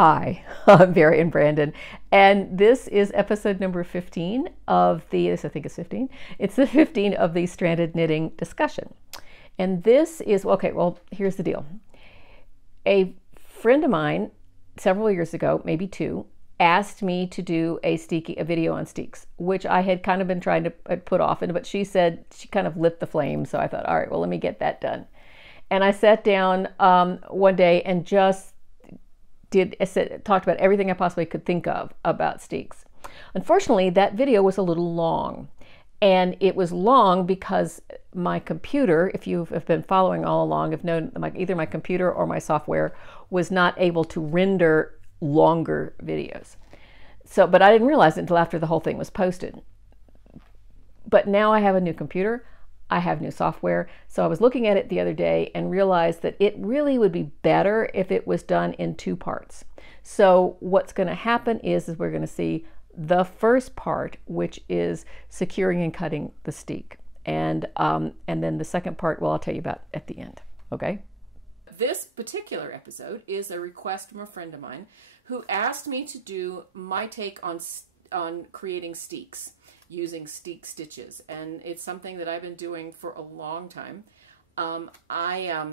Hi, I'm Barry and Brandon, and this is episode number 15 of this I think is 15. It's the 15 of the Stranded Knitting discussion. And this is, okay, well, here's the deal. A friend of mine, several years ago, maybe two, asked me to do a video on Steeks, which I had kind of been trying to put off, but she said she kind of lit the flame, so I thought, all right, well, let me get that done. And I sat down one day and just talked about everything I possibly could think of about Steeks. Unfortunately, that video was a little long. And it was long because my computer, if you have been following all along, have known either my computer or my software was not able to render longer videos. But I didn't realize it until after the whole thing was posted. But now I have a new computer. I have new software. So I was looking at it the other day and realized that it really would be better if it was done in two parts. So what's going to happen is we're going to see the first part, which is securing and cutting the steek. And then the second part, well, I'll tell you about at the end. Okay? This particular episode is a request from a friend of mine who asked me to do my take on creating steeks using steek stitches, and it's something that I've been doing for a long time. I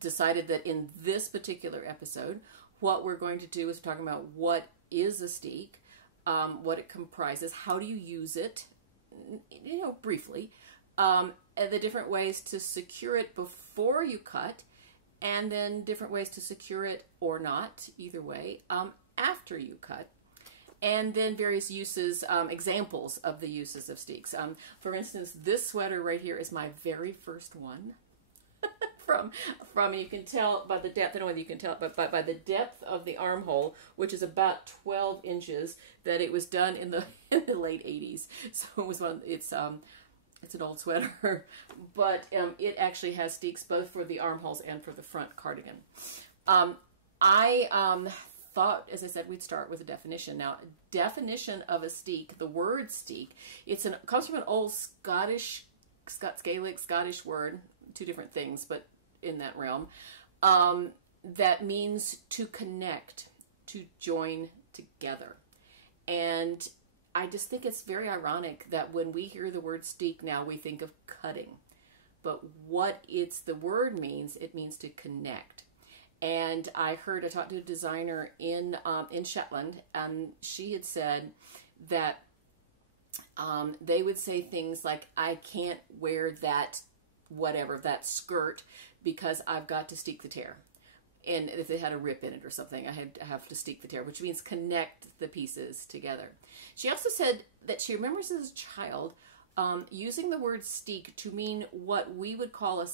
decided that in this particular episode, what we're going to do is talking about what is a steek, what it comprises, how do you use it, briefly, and the different ways to secure it before you cut, and then different ways to secure it or not, either way, after you cut. And then various uses, examples of the uses of steeks. For instance, this sweater right here is my very first one. from you can tell by the depth, I don't know whether you can tell, but by the depth of the armhole, which is about 12 inches, that it was done in the late 80s. So it was it's an old sweater, but it actually has steeks both for the armholes and for the front cardigan. I thought, as I said, we'd start with a definition. Now, definition of a steek, the word steek, it comes from an old Gaelic Scottish word, two different things, but in that realm, that means to connect, to join together. And I just think it's very ironic that when we hear the word steek now, we think of cutting. But what the word means, it means to connect. And I talked to a designer in Shetland, and she had said that they would say things like, I can't wear that skirt because I've got to steek the tear. And if it had a rip in it or something, I have to steek the tear, which means connect the pieces together. She also said that she remembers as a child using the word steek to mean what we would call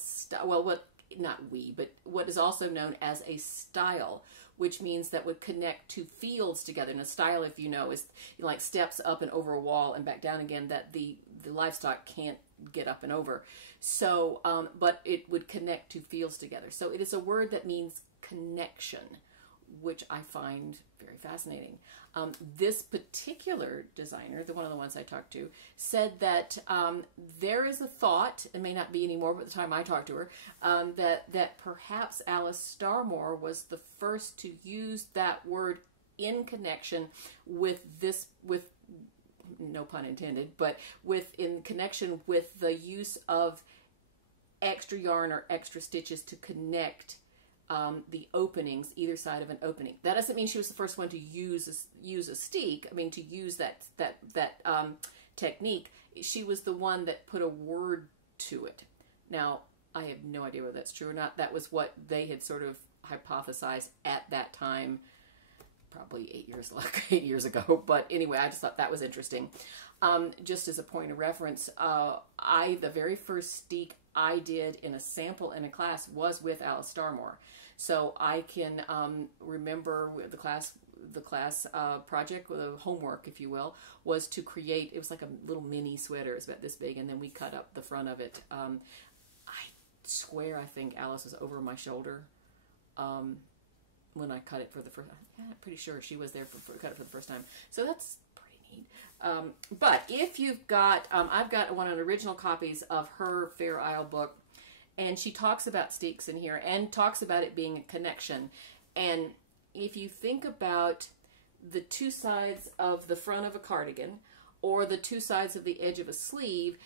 not we, but what is also known as a stile, which means that would connect two fields together. And a stile, if you know, is like steps up and over a wall and back down again that the livestock can't get up and over. So, but it would connect two fields together. So it is a word that means connection, which I find very fascinating. This particular designer, one of the ones I talked to, said that there is a thought, it may not be anymore, but at the time I talked to her, that perhaps Alice Starmore was the first to use that word in connection with no pun intended, but in connection with the use of extra yarn or extra stitches to connect the openings, either side of an opening. That doesn't mean she was the first one to use a steek. I mean, to use that technique. She was the one that put a word to it. Now, I have no idea whether that's true or not. That was what they had sort of hypothesized at that time, probably 8 years ago. But anyway, I just thought that was interesting. Just as a point of reference, the very first steek I did in a sample in a class was with Alice Starmore. So I can remember the class project, the homework, if you will, was to create, it was like a little mini sweater. It was about this big, and then we cut up the front of it. I swear I think Alice was over my shoulder when I cut it for the first time. Yeah, I'm pretty sure she was there for cut it for the first time. So that's pretty neat. But if you've got, I've got one of the original copies of her Fair Isle book, and she talks about steeks in here and talks about it being a connection. And if you think about the two sides of the front of a cardigan or the two sides of the edge of a sleeve,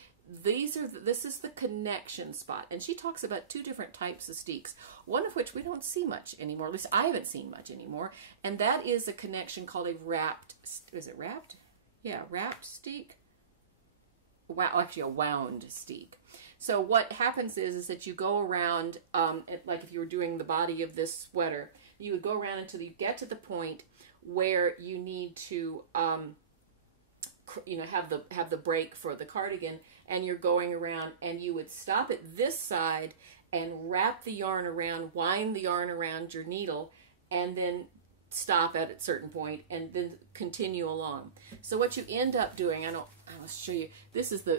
this is the connection spot. And she talks about two different types of steeks, one of which we don't see much anymore, at least I haven't seen much anymore, and that is a connection called a wrapped, is it wrapped? Yeah, wrapped steek? Wow, actually a wound steek. So what happens is that you go around, like if you were doing the body of this sweater, you would go around until you get to the point where you need to have the break for the cardigan, and you're going around, and you would stop at this side and wrap the yarn around, wind the yarn around your needle, and then stop at a certain point and then continue along. So what you end up doing, I'll show you, this is the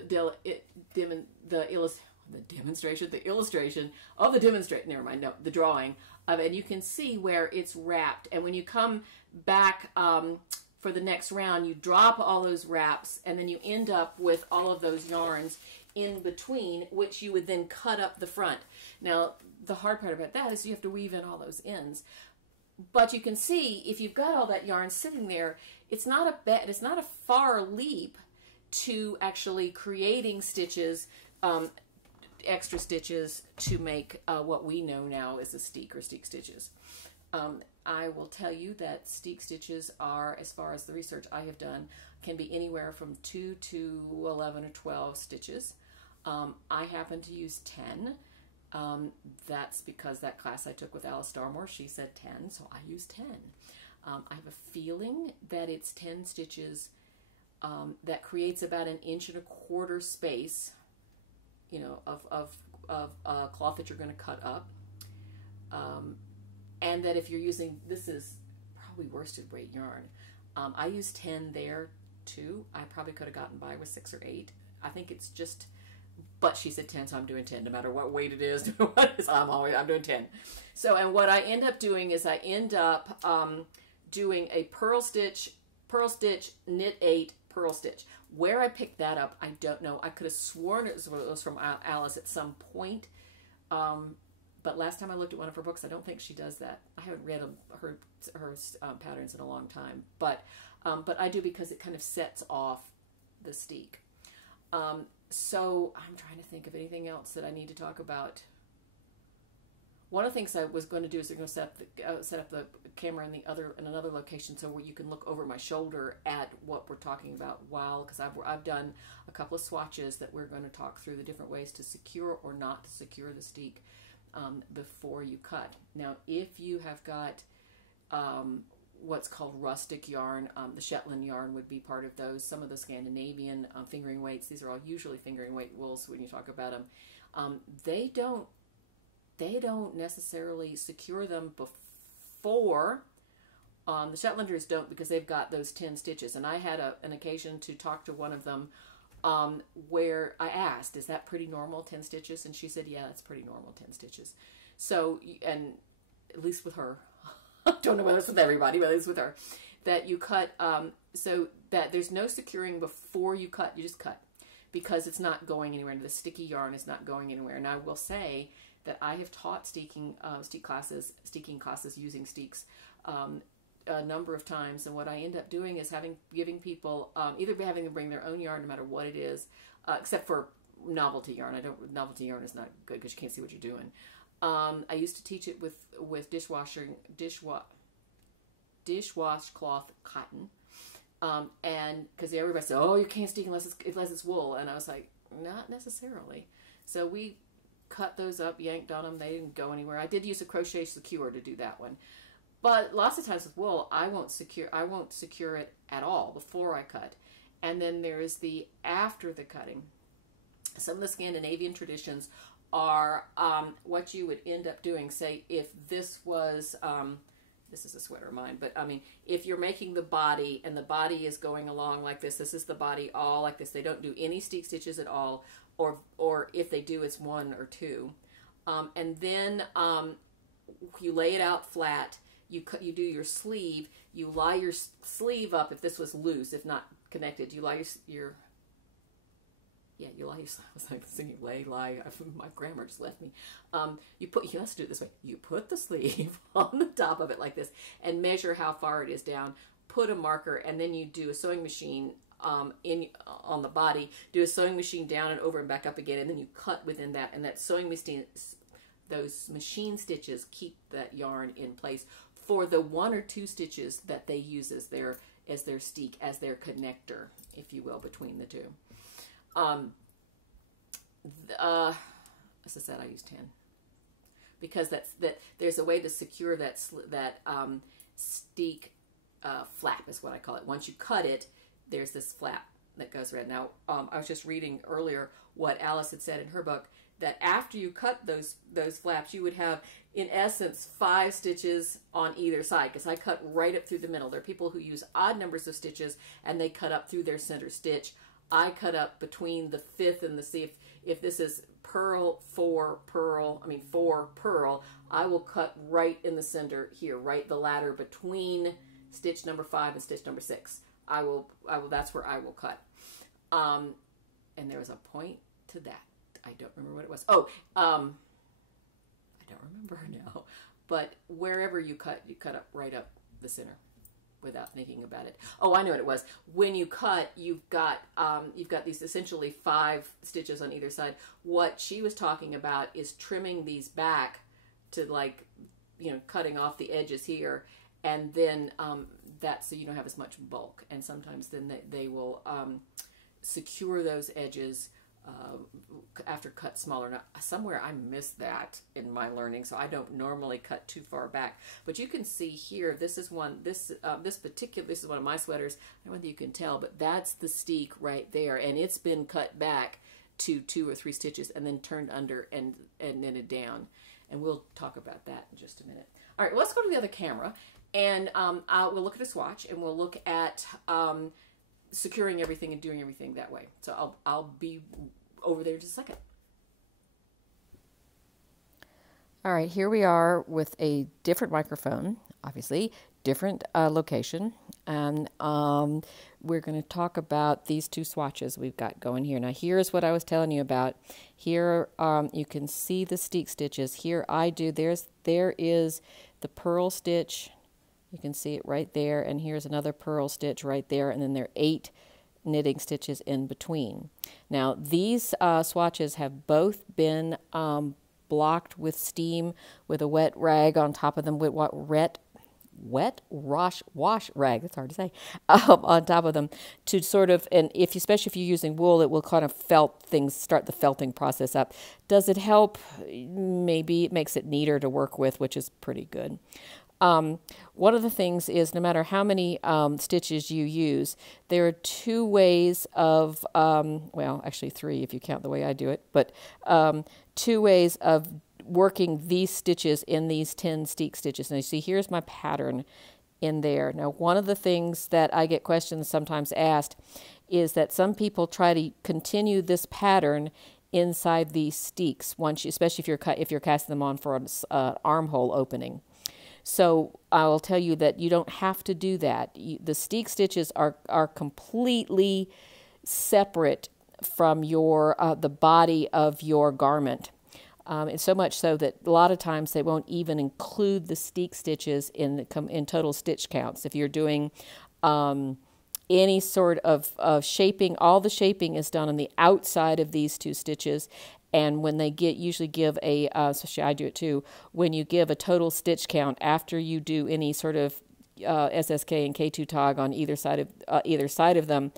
drawing of it, and you can see where it's wrapped. And when you come back for the next round, you drop all those wraps, and then you end up with all of those yarns in between, which you would then cut up the front. Now, the hard part about that is you have to weave in all those ends. But you can see, if you've got all that yarn sitting there, it's not a far leap to actually creating stitches, extra stitches to make what we know now as a steek or steek stitches. I will tell you that steek stitches are, as far as the research I have done, can be anywhere from 2 to 11 or 12 stitches. I happen to use 10. That's because that class I took with Alice Starmore, she said 10, so I use 10. I have a feeling that it's 10 stitches that creates about 1.25 inches space, of cloth that you're going to cut up. And that if you're using, this is probably worsted weight yarn. I use 10 there too. I probably could have gotten by with 6 or 8. I think it's just, but she said 10, so I'm doing 10. No matter what weight it is, I'm doing 10. So, and what I end up doing is I end up doing a purl stitch, knit 8, purl stitch. Where I picked that up, I don't know. I could have sworn it was from Alice at some point. But last time I looked at one of her books, I don't think she does that. I haven't read her patterns in a long time, but I do, because it kind of sets off the steek. So I'm trying to think of anything else that I need to talk about. One of the things I was going to do is I'm going to set up the camera in another location, so where you can look over my shoulder at what we're talking about. Because I've done a couple of swatches that we're going to talk through the different ways to secure or not to secure the steek before you cut. Now, if you have got what's called rustic yarn, the Shetland yarn would be part of those. Some of the Scandinavian fingering weights, these are all usually fingering weight wools when you talk about them. They don't necessarily secure them before. The Shetlanders don't, because they've got those 10 stitches. And I had an occasion to talk to one of them where I asked, is that pretty normal, 10 stitches? And she said, yeah, that's pretty normal, 10 stitches. So, and at least with her, I don't know whether it's with everybody, but it's with her, that you cut, so that there's no securing before you cut, you just cut, because it's not going anywhere, and the sticky yarn is not going anywhere. And I will say that I have taught steeking classes using steeks a number of times, and what I end up doing is giving people either having them bring their own yarn, no matter what it is, except for novelty yarn. Novelty yarn is not good because you can't see what you're doing. I used to teach it with dishwash cloth cotton, and because everybody said, "Oh, you can't steek unless it's wool," and I was like, not necessarily. So we cut those up, yanked on them. They didn't go anywhere. I did use a crochet secure to do that one. But lots of times with wool, I won't secure it at all before I cut. And then there is the after the cutting. Some of the Scandinavian traditions are what you would end up doing. Say if this was, this is a sweater of mine, but I mean, if you're making the body and the body is going along like this is the body all like this. They don't do any steek stitches at all, or if they do, it's 1 or 2. And then you lay it out flat. You do your sleeve. You lie your sleeve up if this was loose, if not connected. You lie yeah, you lie. I was like singing lay, lie. My grammar just left me. Let's do it this way. You put the sleeve on the top of it like this and measure how far it is down. Put a marker, and then you do a sewing machine on the body. Do a sewing machine down and over and back up again, and then you cut within that. And that sewing machine, those machine stitches keep that yarn in place for the 1 or 2 stitches that they use as their steek, as their connector, if you will, between the two. As I said, I use 10 because there's a way to secure that steek flap is what I call it. Once you cut it, there's this flap that goes around. Now, I was just reading earlier what Alice had said in her book, that after you cut those flaps, you would have, in essence, 5 stitches on either side, because I cut right up through the middle. There are people who use odd numbers of stitches, and they cut up through their center stitch. I cut up between the 5th and the 6th. If this is purl, 4 purl, 4 purl, I will cut right in the center here, right the ladder between stitch number 5 and stitch number 6. I will, that's where I will cut. And there was a point to that. I don't remember what it was. Oh, I don't remember now. But wherever you cut up right up the center without thinking about it. Oh, I know what it was. When you cut, you've got these essentially 5 stitches on either side. What she was talking about is trimming these back to, like, cutting off the edges here, and then that, so you don't have as much bulk. And sometimes then they will secure those edges after cut smaller. Now, somewhere I missed that in my learning, so I don't normally cut too far back. But you can see here, this is one. This is one of my sweaters. I don't know whether you can tell, but that's the steek right there, and it's been cut back to 2 or 3 stitches and then turned under and knitted down. And we'll talk about that in just a minute. All right, let's go to the other camera, and we'll look at a swatch, and we'll look at securing everything and doing everything that way. So I'll be over there in just a second. All right, here we are with a different microphone, obviously, different location, and we're going to talk about these 2 swatches we've got going here. Now, here's what I was telling you about. Here, you can see the steek stitches. Here there is the purl stitch. You can see it right there, and here's another purl stitch right there, and then there are 8 knitting stitches in between. Now, these swatches have both been blocked with steam with a wet rag on top of them, with wash rag, that's hard to say, on top of them, to sort of, and especially if you're using wool, it will kind of start the felting process up. Does it help? Maybe. It makes it neater to work with, which is pretty good. One of the things is, no matter how many stitches you use, there are 2 ways of, well, actually 3 if you count the way I do it, but 2 ways of working these stitches in these 10 steek stitches. Now you see, here's my pattern in there. Now, one of the things that I get questions sometimes asked is that some people try to continue this pattern inside these steeks, especially if you're casting them on for an armhole opening. So I will tell you that you don't have to do that. The steek stitches are completely separate from the body of your garment. And so much so that a lot of times they won't even include the steek stitches in total stitch counts. If you're doing any sort of shaping, all the shaping is done on the outside of these 2 stitches. And when they usually give so I do it too, when you give a total stitch count after you do any sort of SSK and K2 tog on either side of them,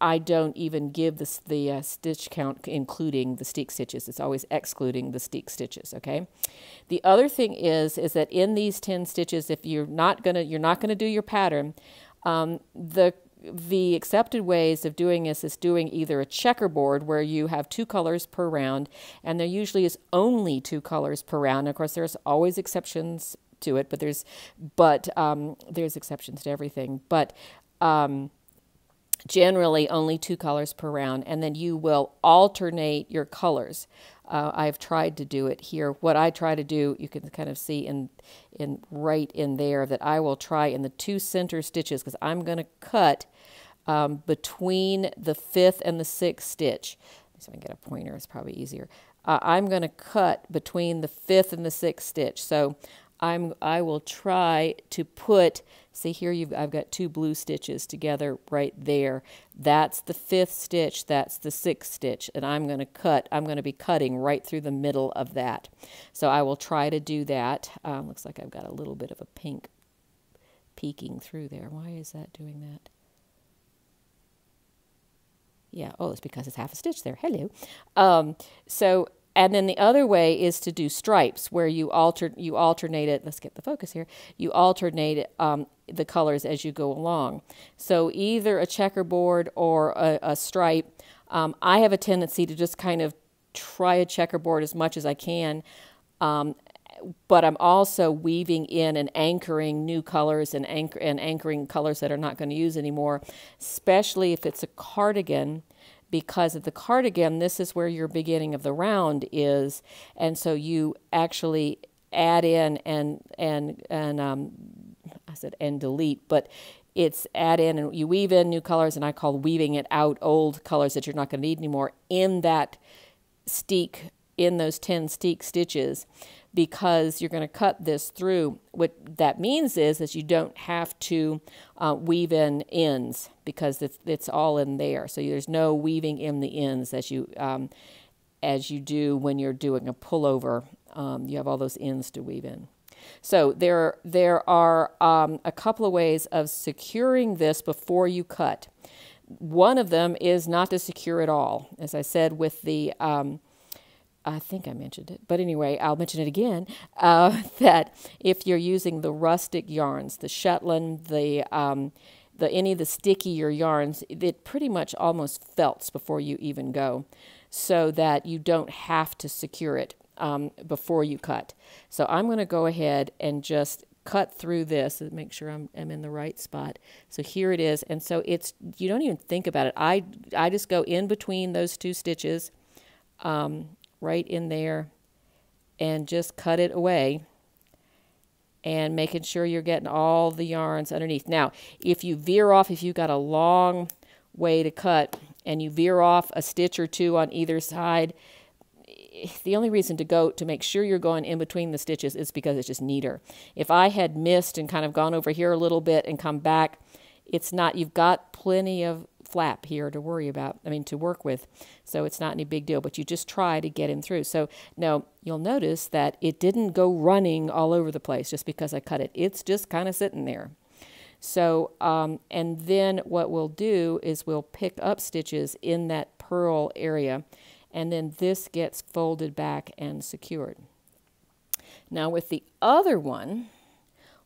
I don't even give the stitch count including the steek stitches. It's always excluding the steek stitches. Okay. The other thing is that in these 10 stitches, if you're not gonna do your pattern, the accepted ways of doing this is doing either a checkerboard where you have 2 colors per round, and there usually is only 2 colors per round. Of course, there's always exceptions to it, but there's exceptions to everything. But generally only 2 colors per round, and then you will alternate your colors. I've tried to do it here. What I try to do, you can kind of see in right in there, that I will try in the 2 center stitches, because I'm going to cut between the 5th and the 6th stitch. So I can get a pointer, it's probably easier. I'm going to cut between the 5th and the 6th stitch. So I will try to put, see here I've got 2 blue stitches together right there. That's the 5th stitch, that's the 6th stitch, and I'm going to be cutting right through the middle of that. So I will try to do that. Looks like I've got a little bit of a pink peeking through there. Why is that doing that? Yeah, oh, it's because it's half a stitch there. Hello. And then the other way is to do stripes, where you alternate it. Let's get the focus here. You alternate the colors as you go along. So either a checkerboard or a stripe. I have a tendency to just kind of try a checkerboard as much as I can, but I'm also weaving in and anchoring new colors and anchoring colors that are not going to use anymore, especially if it's a cardigan. Because of the cardigan, this is where your beginning of the round is, and so you actually add in and I said and delete, but it's add in and you weave in new colors, and I call weaving it out old colors that you're not going to need anymore in that steek, in those 10 steek stitches, because you're going to cut this through. What that means is that you don't have to weave in ends, because it's all in there. So there's no weaving in the ends as you do when you're doing a pullover. You have all those ends to weave in. So there are a couple of ways of securing this before you cut. One of them is not to secure at all. As I said with the I think I mentioned it, but anyway, I'll mention it again, that if you're using the rustic yarns, the Shetland, any of the stickier yarns, it pretty much almost felts before you even go, so that you don't have to secure it before you cut. So I'm going to go ahead and just cut through this and make sure I'm in the right spot. So here it is, and so you don't even think about it. I just go in between those 2 stitches, right in there, and just cut it away, and making sure you're getting all the yarns underneath. Now, if you veer off, if you've got a long way to cut and you veer off a stitch or 2 on either side, the only reason to make sure you're going in between the stitches is because it's just neater. If I had missed and kind of gone over here a little bit and come back, it's not, you've got plenty of flap here to worry about, to work with, so it's not any big deal, but you just try to get him through. So now you'll notice that it didn't go running all over the place just because I cut it. It's just kind of sitting there. So and then what we'll do is we'll pick up stitches in that purl area, and then this gets folded back and secured. Now with the other one,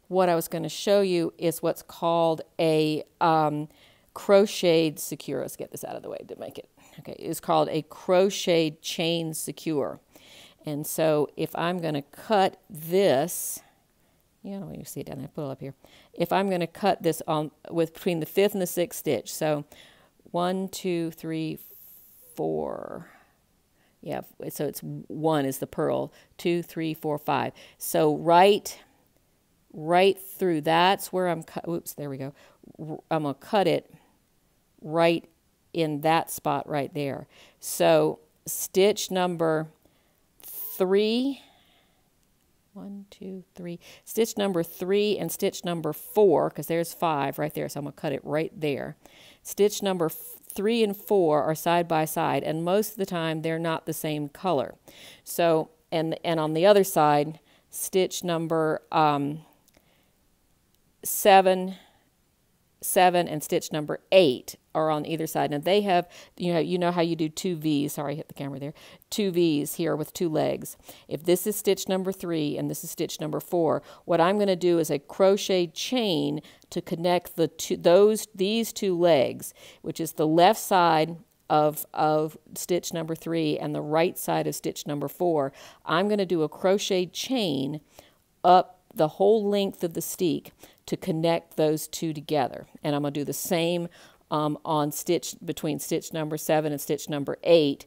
what I was going to show you is what's called a crocheted secure. Let's get this out of the way to make it. Okay, it's called a crocheted chain secure. And so if I'm going to cut this, you see it down there, put it up here. If I'm going to cut this between the 5th and the 6th stitch, so 1, 2, 3, 4. Yeah, so it's 1 is the purl, 2, 3, 4, 5. So right through, that's where I'm oops, there we go. I'm going to cut it right in that spot right there. So stitch number 3, 1, 2, 3, stitch number 3 and stitch number 4, because there's 5 right there, so I'm going to cut it right there. Stitch number 3 and 4 are side by side, and most of the time they're not the same color. So, and on the other side, stitch number 7 and stitch number 8 are on either side. Now they have, you know how you do 2 V's. Sorry, I hit the camera there. 2 V's here with 2 legs. If this is stitch number 3 and this is stitch number 4, what I'm going to do is a crochet chain to connect these 2 legs, which is the left side of stitch number 3 and the right side of stitch number 4. I'm going to do a crochet chain up the whole length of the steek to connect those 2 together. And I'm going to do the same on between stitch number 7 and stitch number 8,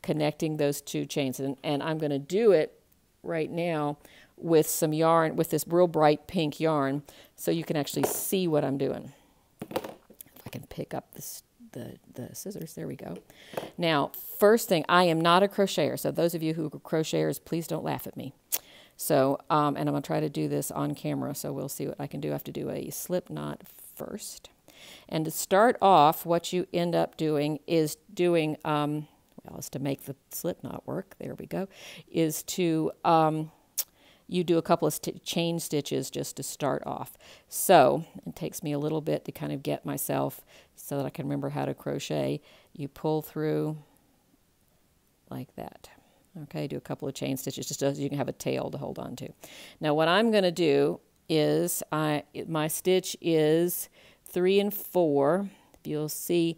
connecting those 2 chains. And I'm going to do it right now with some yarn, with this real bright pink yarn, so you can actually see what I'm doing. If I can pick up the scissors. There we go. Now, first thing, I am not a crocheter. So those of you who are crocheters, please don't laugh at me. So, and I'm going to try to do this on camera, so we'll see what I can do. I have to do a slip knot first. And to start off, what you end up doing is doing, well, is to make the slip knot work, there we go, is to, you do a couple of chain stitches just to start off. So it takes me a little bit to kind of get myself so that I can remember how to crochet. You pull through like that. Okay, do a couple of chain stitches just so you can have a tail to hold on to. Now what I'm going to do is, my stitch is 3 and 4. You'll see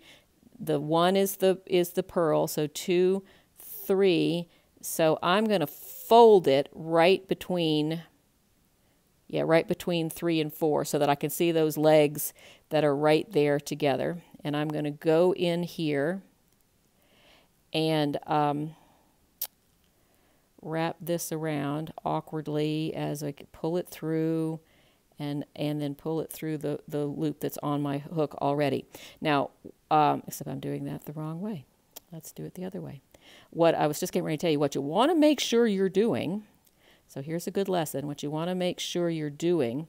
the 1 is the purl, so 2, 3. So I'm going to fold it right between 3 and 4 so that I can see those legs that are right there together. And I'm going to go in here and wrap this around awkwardly as I pull it through and then pull it through the loop that's on my hook already. Now, except I'm doing that the wrong way. Let's do it the other way. What I was just getting ready to tell you, what you want to make sure you're doing, so here's a good lesson. What you want to make sure you're doing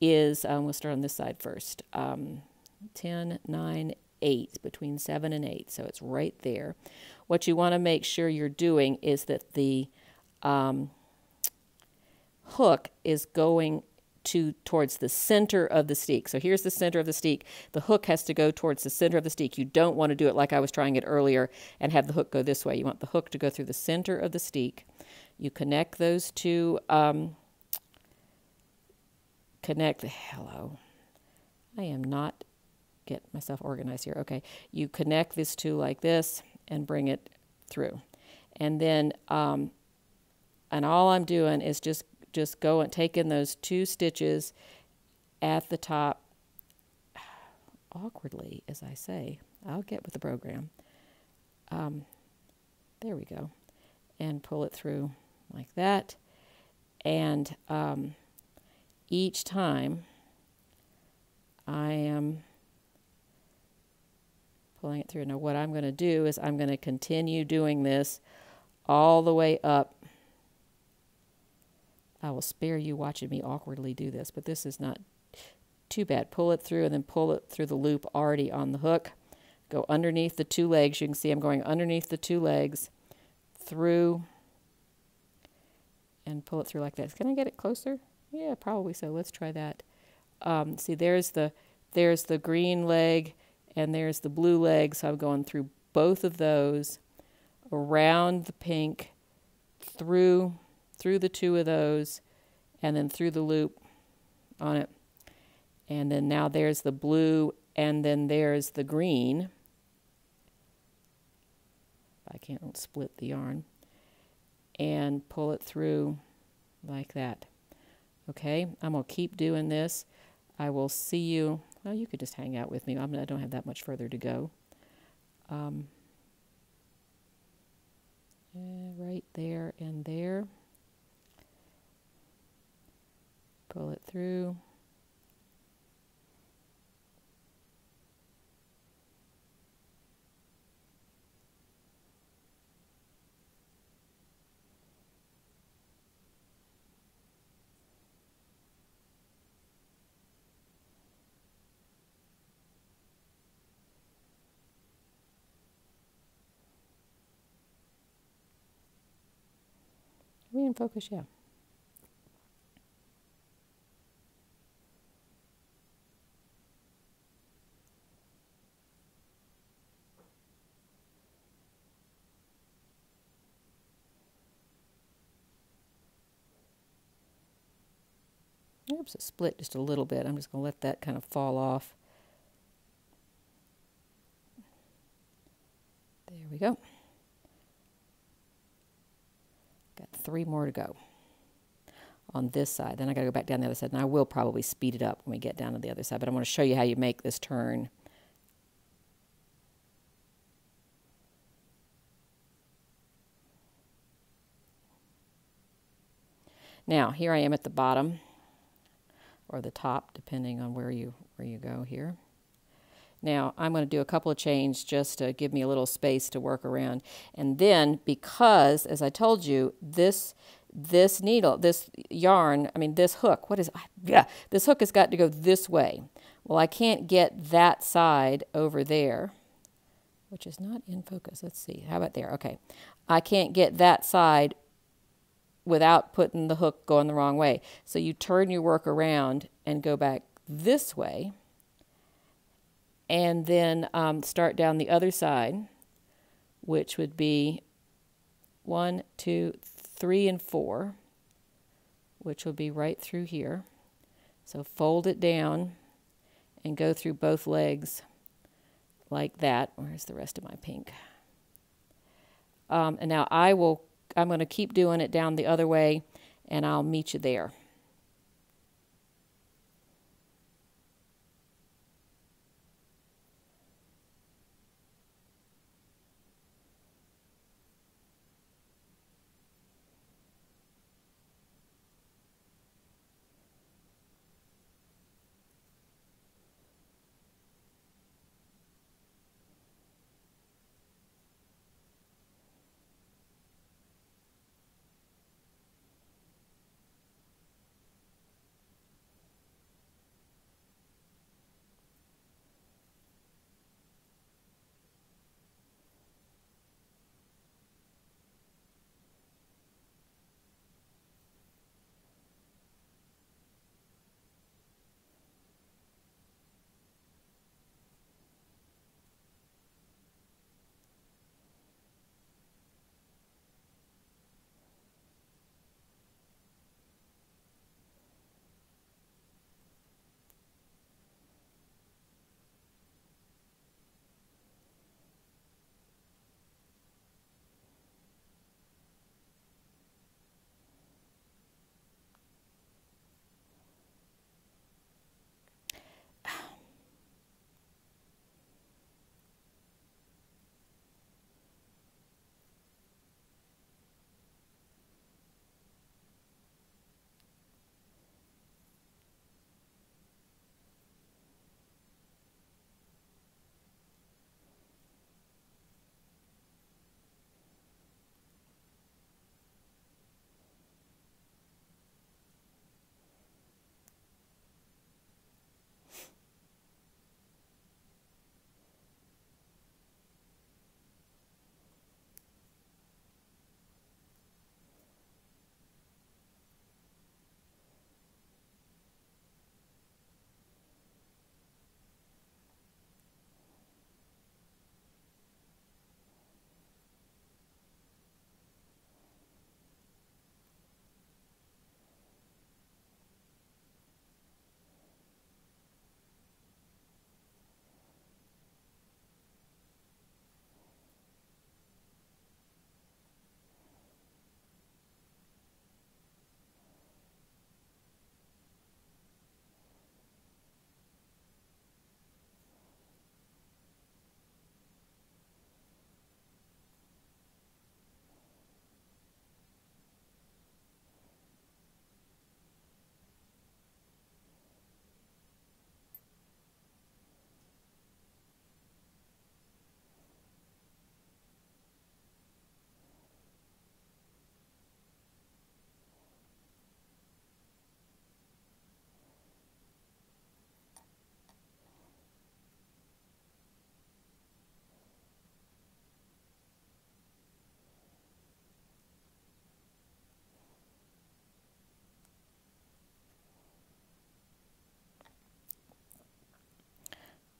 is, we'll start on this side first, 10, 9, 8, between 7 and 8, so it's right there. What you want to make sure you're doing is that the hook is going towards the center of the steek. So here's the center of the steek. The hook has to go towards the center of the steek. You don't want to do it like I was trying it earlier and have the hook go this way. You want the hook to go through the center of the steek. You connect those two, hello. I am not, get myself organized here. Okay. You connect these two like this and bring it through. And then, and all I'm doing is just go and take in those 2 stitches at the top, awkwardly, as I say. I'll get with the program. There we go. And pull it through like that. And each time I am pulling it through. Now what I'm going to do is I'm going to continue doing this all the way up. I will spare you watching me awkwardly do this, but this is not too bad. Pull it through and then pull it through the loop already on the hook. Go underneath the 2 legs. You can see I'm going underneath the 2 legs, through, and pull it through like that. Can I get it closer? Yeah, probably so. Let's try that. See, there's the green leg and there's the blue leg, so I'm going through both of those, around the pink, through the 2 of those, and then through the loop on it. And then now there's the blue, and then there's the green. I can't split the yarn. And pull it through like that. Okay, I'm going to keep doing this. I will see you. Well, you could just hang out with me. I don't have that much further to go. Right there and there. Pull it through. Are we in focus? Yeah. Oops, it split just a little bit. I'm just going to let that kind of fall off. There we go. Got 3 more to go on this side. Then I got to go back down the other side, and I will probably speed it up when we get down to the other side, but I want to show you how you make this turn. Now, here I am at the bottom, or the top, depending on where you go here. Now I'm going to do a couple of chains just to give me a little space to work around. And then, because, as I told you, this needle, this yarn, I mean this hook, this hook has got to go this way. Well, I can't get that side over there, which is not in focus. Let's see. How about there? Okay. I can't get that side without putting the hook going the wrong way. So you turn your work around and go back this way, and then start down the other side, which would be 1, 2, 3, and 4, which will be right through here. So fold it down and go through both legs like that. Where's the rest of my pink? And now I'm going to keep doing it down the other way, and I'll meet you there.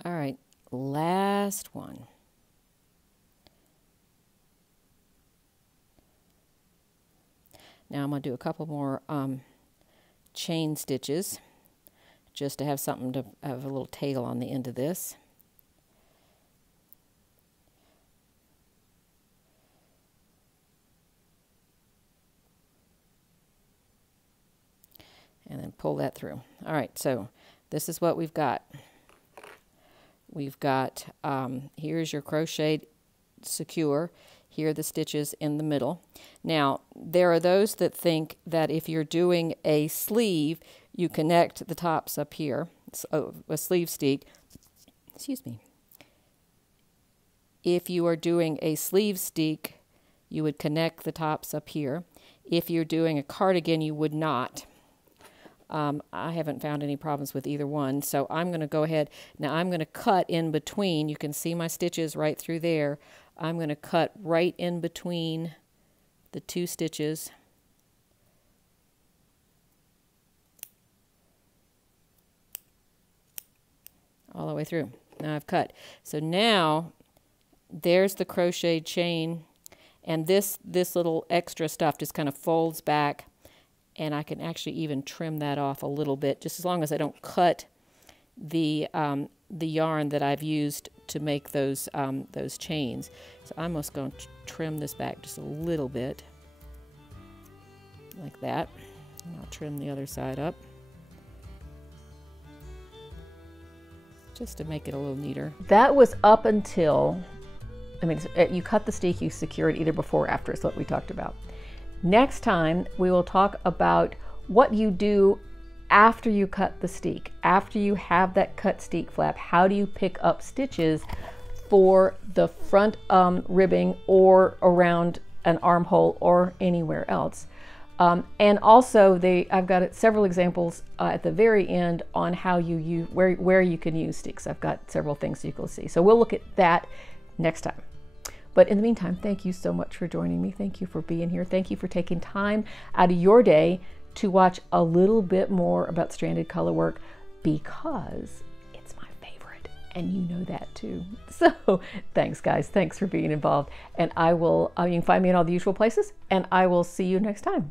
All right, last one. Now I'm going to do a couple more chain stitches just to have something to have a little tail on the end of this. And then pull that through. All right, so this is what we've got. We've got, here's your crocheted secure. Here are the stitches in the middle. Now, there are those that think that if you're doing a sleeve, you connect the tops up here, so a sleeve steek. Excuse me. If you are doing a sleeve steek, you would connect the tops up here. If you're doing a cardigan, you would not. I haven't found any problems with either one, so I'm going to go ahead. Now I'm going to cut in between. You can see my stitches right through there. I'm going to cut right in between the two stitches. All the way through. Now I've cut. So now there's the crocheted chain, and this little extra stuff just kind of folds back, and I can actually even trim that off a little bit, just as long as I don't cut the yarn that I've used to make those chains. So I'm just going to trim this back just a little bit, like that. And I'll trim the other side up, just to make it a little neater. That was up until, I mean, you cut the steek, you secure it either before or after, is what we talked about. Next time, we will talk about what you do after you cut the steek. After you have that cut steek flap, how do you pick up stitches for the front ribbing or around an armhole or anywhere else? And also, I've got several examples at the very end on how you use, where you can use steeks. I've got several things you can see. So we'll look at that next time. But in the meantime, thank you so much for joining me. Thank you for being here. Thank you for taking time out of your day to watch a little bit more about stranded color work, because it's my favorite, and you know that too. So thanks, guys. Thanks for being involved. And I will, you can find me in all the usual places, and I will see you next time.